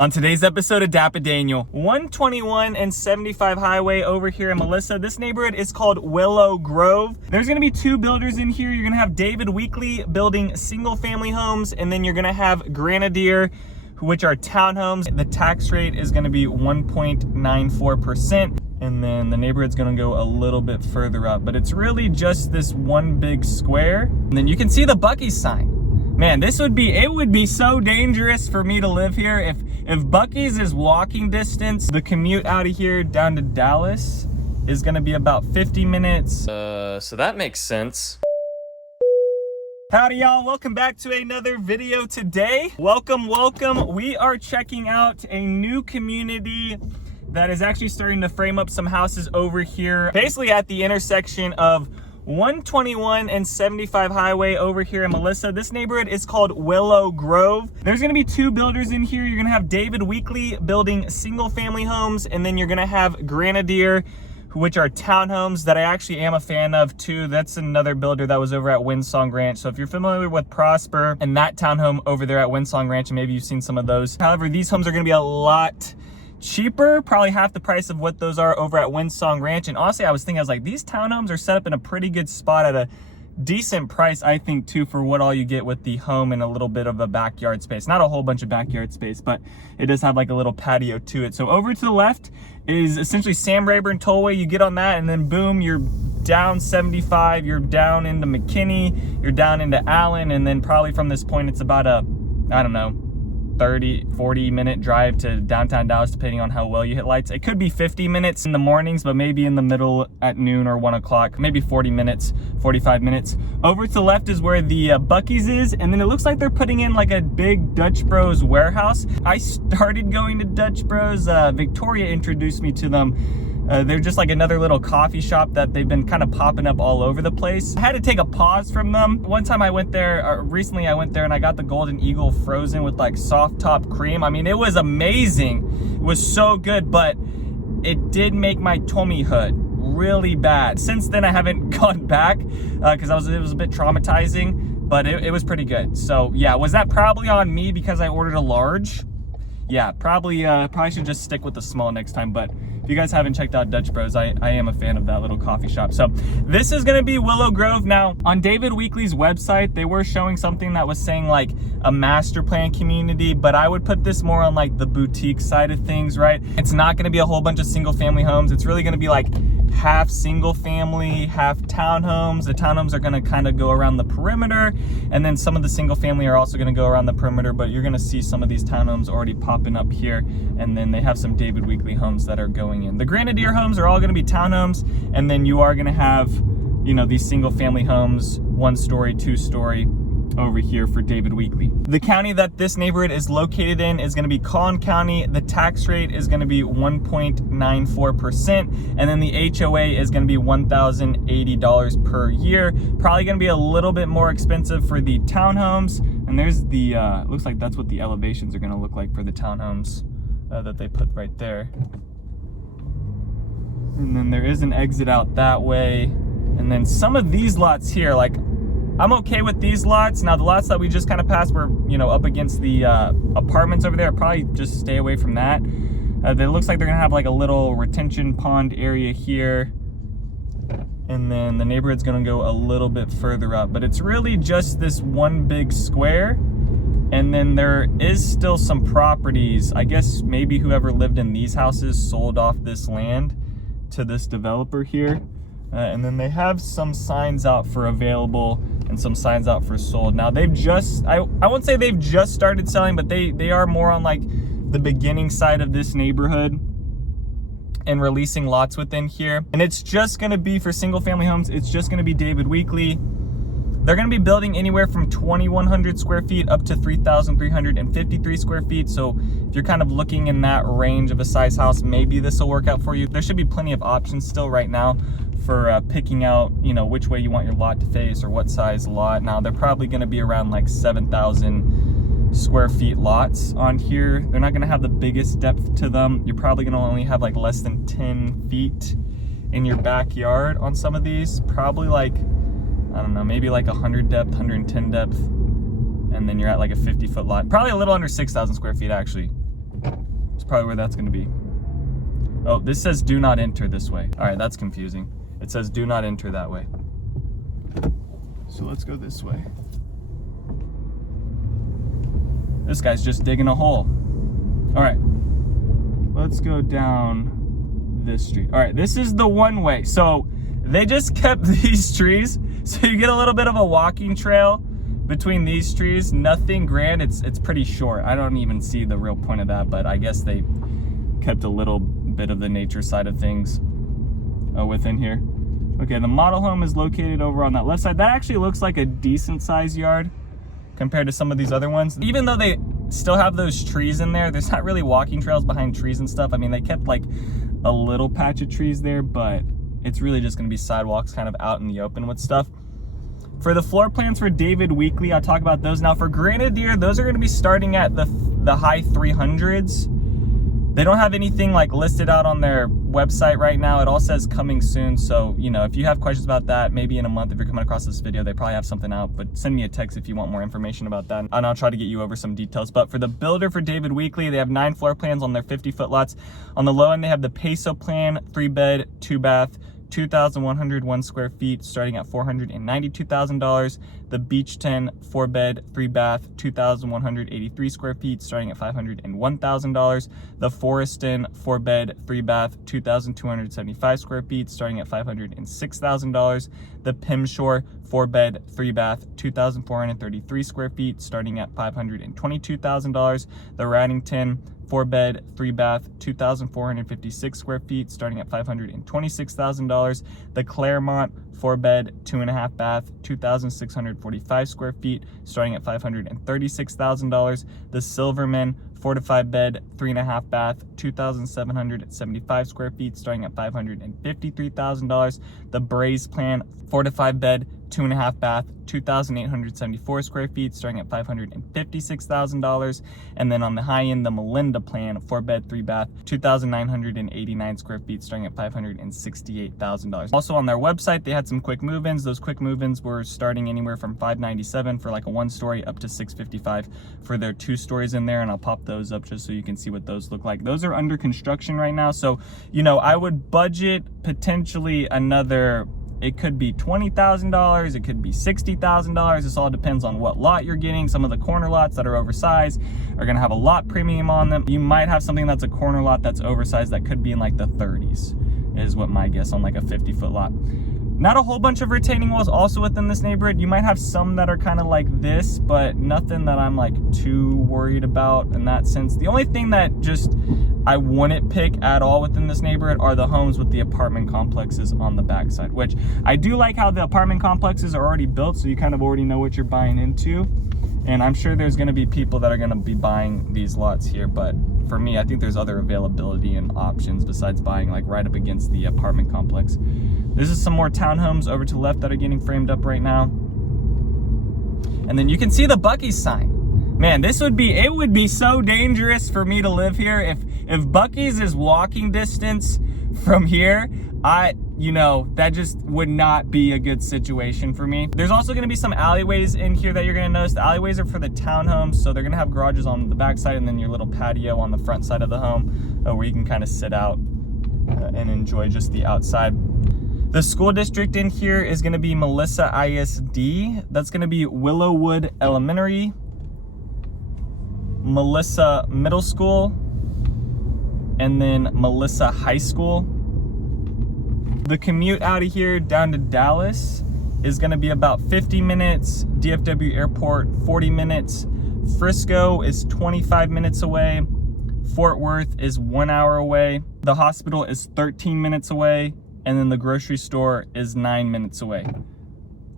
On today's episode of DAPA.DANIEL, 121 and 75 highway over here in Melissa. This neighborhood is called Willow Grove. There's gonna be two builders in here. You're gonna have David Weekley building single family homes, and then you're gonna have Grenadier, which are townhomes. The tax rate is gonna be 1.94%. And then the neighborhood's gonna go a little bit further up, but it's really just this one big square. And then you can see the Buc-ee's sign. Man, it would be so dangerous for me to live here if Buc-ee's is walking distance. The commute out of here down to Dallas is gonna be about 50 minutes. So that makes sense. Howdy y'all, welcome back to another video today. Welcome. We are checking out a new community that is actually starting to frame up some houses over here, basically at the intersection of 121 and 75 highway over here in Melissa. This neighborhood is called Willow Grove. There's gonna be two builders in here. You're gonna have David Weekley building single family homes, and then you're gonna have Grenadier, which are townhomes that I actually am a fan of too. That's another builder that was over at Windsong Ranch. So if you're familiar with Prosper and that townhome over there at Windsong Ranch, and maybe you've seen some of those. However, these homes are gonna be a lot cheaper, probably half the price of what those are over at Windsong Ranch. And honestly, I was like, these townhomes are set up in a pretty good spot at a decent price, I think, too, for what all you get with the home and a little bit of a backyard space. Not a whole bunch of backyard space, but it does have like a little patio to it. So over to the left is essentially Sam Rayburn Tollway. You get on that and then boom, you're down 75, you're down into McKinney, you're down into Allen, and then probably from this point it's about a, I don't know, 30-40 minute drive to downtown Dallas, depending on how well you hit lights. It could be 50 minutes in the mornings, but maybe in the middle at noon or 1 o'clock, maybe 40 minutes, 45 minutes. Over to the left is where the Buc-ee's is, and then it looks like they're putting in like a big Dutch Bros warehouse. I started going to Dutch Bros. Victoria introduced me to them. They're just like another little coffee shop that they've been kind of popping up all over the place. I had to take a pause from them. One time I went there, recently I went there and I got the Golden Eagle frozen with like soft top cream. I mean, it was amazing. It was so good, but it did make my tummy hurt really bad. Since then, I haven't gone back because it was a bit traumatizing, but it was pretty good. So yeah, was that probably on me because I ordered a large? Yeah, probably should just stick with the small next time. But if you guys haven't checked out Dutch Bros, I am a fan of that little coffee shop. So this is gonna be Willow Grove. Now, on David Weekley's website, they were showing something that was saying like a master plan community, but I would put this more on like the boutique side of things, right? It's not gonna be a whole bunch of single family homes. It's really gonna be like half single family, half townhomes. The townhomes are gonna kind of go around the perimeter, and then some of the single family are also gonna go around the perimeter, but you're gonna see some of these townhomes already popping up here, and then they have some David Weekley homes that are going in. The Grenadier homes are all gonna be townhomes, and then you are gonna have, you know, these single family homes, 1 story, 2 story, over here for David Weekley. The county that this neighborhood is located in is going to be Collin County. The tax rate is going to be 1.94%, and then the HOA is going to be $1,080 per year. Probably going to be a little bit more expensive for the townhomes, and there's the looks like that's what the elevations are going to look like for the townhomes that they put right there. And then there is an exit out that way, and then some of these lots here, like, I'm okay with these lots. Now, the lots that we just kind of passed were, you know, up against the apartments over there. I'll probably just stay away from that. It looks like they're gonna have like a little retention pond area here. And then the neighborhood's gonna go a little bit further up, but it's really just this one big square. And then there is still some properties. I guess maybe whoever lived in these houses sold off this land to this developer here. And then they have some signs out for available and some signs out for sold. Now they've just, I won't say they've just started selling, but they are more on like the beginning side of this neighborhood and releasing lots within here. And it's just gonna be for single family homes. It's just gonna be David Weekley. They're gonna be building anywhere from 2,100 square feet up to 3,353 square feet. So if you're kind of looking in that range of a size house, maybe this will work out for you. There should be plenty of options still right now for picking out, you know, which way you want your lot to face or what size lot. Now they're probably going to be around like 7,000 square feet lots on here. They're not going to have the biggest depth to them. You're probably going to only have like less than 10 feet in your backyard on some of these. Probably like, I don't know, maybe like 100 depth, 110 depth, and then you're at like a 50-foot lot. Probably a little under 6,000 square feet actually. It's probably where that's gonna be. Oh, this says do not enter this way. All right, that's confusing. It says do not enter that way. So let's go this way. This guy's just digging a hole. All right, let's go down this street. All right, this is the one way. So they just kept these trees, so you get a little bit of a walking trail between these trees. Nothing grand, it's pretty short. I don't even see the real point of that, but I guess they kept a little bit of the nature side of things within here. Okay, the model home is located over on that left side. That actually looks like a decent sized yard compared to some of these other ones. Even though they still have those trees in there, there's not really walking trails behind trees and stuff. I mean, they kept like a little patch of trees there, but it's really just gonna be sidewalks kind of out in the open with stuff. For the floor plans for David Weekly, I'll talk about those now. For Grenadier, those are gonna be starting at the high 300s. They don't have anything like listed out on their website right now. It all says coming soon. So, you know, if you have questions about that, maybe in a month, if you're coming across this video, they probably have something out, but send me a text if you want more information about that. And I'll try to get you over some details. But for the builder for David Weekly, they have 9 floor plans on their 50-foot lots. On the low end, they have the Peso plan, 3-bed, 2-bath, 2,101 square feet, starting at $492,000. The Beach 10 4-bed, 3-bath, 2,183 square feet, starting at $501,000. The Foreston 4-bed, 3-bath, 2,275 square feet, starting at $506,000. The Pimshore 4-bed, 3-bath, 2,433 square feet, starting at $522,000. The Raddington 4-bed, 3-bath, 2,456 square feet, starting at $526,000. The Claremont 4-bed, 2.5-bath, 2,645 square feet, starting at $536,000. The Silverman 4-to-5-bed, 3.5-bath, 2,775 square feet, starting at $553,000. The Braze plan 4-to-5-bed, 2.5-bath, 2,874 square feet, starting at $556,000. And then on the high end, the Melinda plan, 4-bed, 3-bath, 2,989 square feet, starting at $568,000. Also on their website, they had some quick move-ins. Those quick move-ins were starting anywhere from $597 for like a 1-story up to $655 for their 2 stories in there. And I'll pop those up just so you can see what those look like. Those are under construction right now. So, you know, I would budget potentially another, it could be $20,000, it could be $60,000. This all depends on what lot you're getting. Some of the corner lots that are oversized are gonna have a lot premium on them. You might have something that's a corner lot that's oversized that could be in like the 30s, is what my guess on like a 50-foot lot. Not a whole bunch of retaining walls also within this neighborhood. You might have some that are kind of like this, but nothing that I'm like too worried about in that sense. The only thing that just I wouldn't pick at all within this neighborhood are the homes with the apartment complexes on the backside, which I do like how the apartment complexes are already built, so you kind of already know what you're buying into. And I'm sure there's gonna be people that are gonna be buying these lots here, but for me, I think there's other availability and options besides buying like right up against the apartment complex. This is some more townhomes over to the left that are getting framed up right now. And then you can see the Buc-ee's sign. Man, it would be so dangerous for me to live here. If Buc-ee's is walking distance from here, that just would not be a good situation for me. There's also gonna be some alleyways in here that you're gonna notice. The alleyways are for the townhomes, so they're gonna have garages on the backside and then your little patio on the front side of the home where you can kind of sit out and enjoy just the outside. The school district in here is gonna be Melissa ISD. That's gonna be Willowwood Elementary, Melissa Middle School, and then Melissa High School. The commute out of here down to Dallas is gonna be about 50 minutes, DFW Airport 40 minutes, Frisco is 25 minutes away, Fort Worth is 1 hour away, the hospital is 13 minutes away, and then the grocery store is 9 minutes away.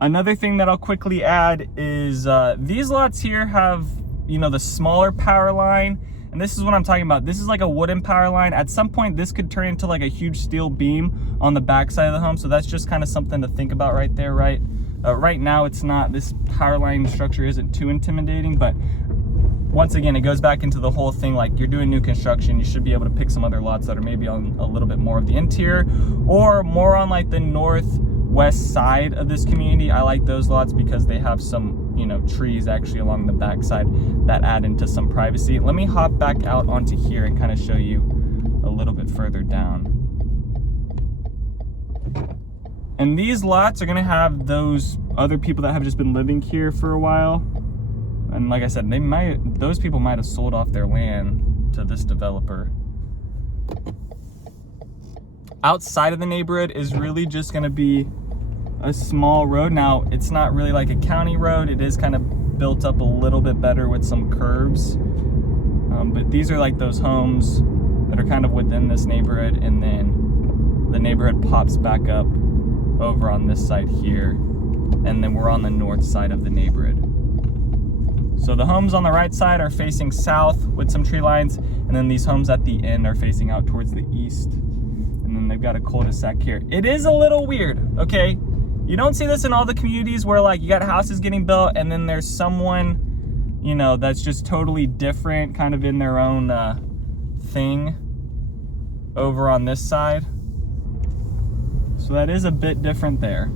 Another thing that I'll quickly add is these lots here have, the smaller power line. And this is what I'm talking about. This is like a wooden power line. At some point, this could turn into like a huge steel beam on the back side of the home. So that's just kind of something to think about right there, right? Right now, it's not, this power line structure isn't too intimidating, but once again, it goes back into the whole thing, like you're doing new construction, you should be able to pick some other lots that are maybe on a little bit more of the interior or more on like the northwest side of this community. I like those lots because they have some you know, trees actually along the backside that add into some privacy. Let me hop back out onto here and kind of show you a little bit further down. And these lots are gonna have those other people that have just been living here for a while. And like I said, those people might have sold off their land to this developer. Outside of the neighborhood is really just gonna be a small road. Now, it's not really like a county road. It is kind of built up a little bit better with some curves. But these are like those homes that are kind of within this neighborhood, and then the neighborhood pops back up over on this side here, and then we're on the north side of the neighborhood. So the homes on the right side are facing south with some tree lines, and then these homes at the end are facing out towards the east. And then they've got a cul-de-sac here. It is a little weird, okay? You don't see this in all the communities where like you got houses getting built and then there's someone, you know, that's just totally different, kind of in their own thing over on this side. So that is a bit different there.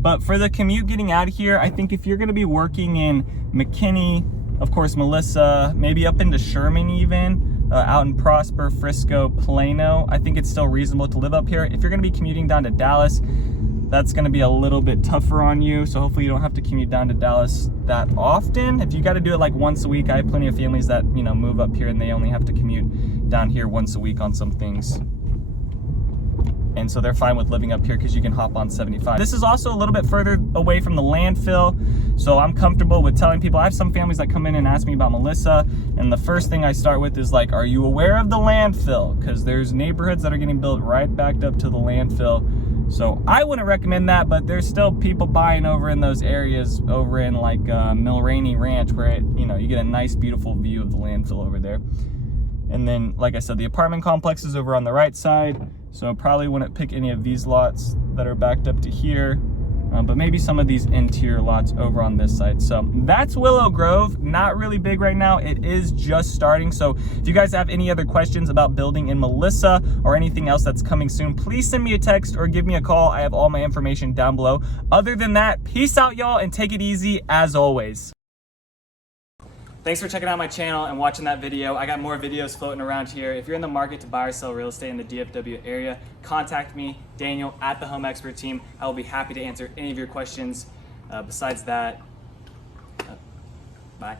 But for the commute getting out of here, I think if you're gonna be working in McKinney, of course, Melissa, maybe up into Sherman even, out in Prosper, Frisco, Plano, I think it's still reasonable to live up here. If you're gonna be commuting down to Dallas, that's gonna be a little bit tougher on you. So hopefully you don't have to commute down to Dallas that often. If you gotta do it like once a week, I have plenty of families that, you know, move up here and they only have to commute down here once a week on some things. And so they're fine with living up here because you can hop on 75. This is also a little bit further away from the landfill, so I'm comfortable with telling people. I have some families that come in and ask me about Melissa, and the first thing I start with is like, are you aware of the landfill? Because there's neighborhoods that are getting built right backed up to the landfill. So I wouldn't recommend that, but there's still people buying over in those areas over in like Milraney Ranch, where you know, you get a nice beautiful view of the landfill over there. And then, like I said, the apartment complex is over on the right side, so probably wouldn't pick any of these lots that are backed up to here, but maybe some of these interior lots over on this side. So that's Willow Grove. Not really big right now. It is just starting. So if you guys have any other questions about building in Melissa or anything else that's coming soon, please send me a text or give me a call. I have all my information down below. Other than that, peace out, y'all, and take it easy as always. Thanks for checking out my channel and watching that video. I got more videos floating around here. If you're in the market to buy or sell real estate in the DFW area, contact me, Daniel, at the Home Expert Team. I will be happy to answer any of your questions. Besides that, bye.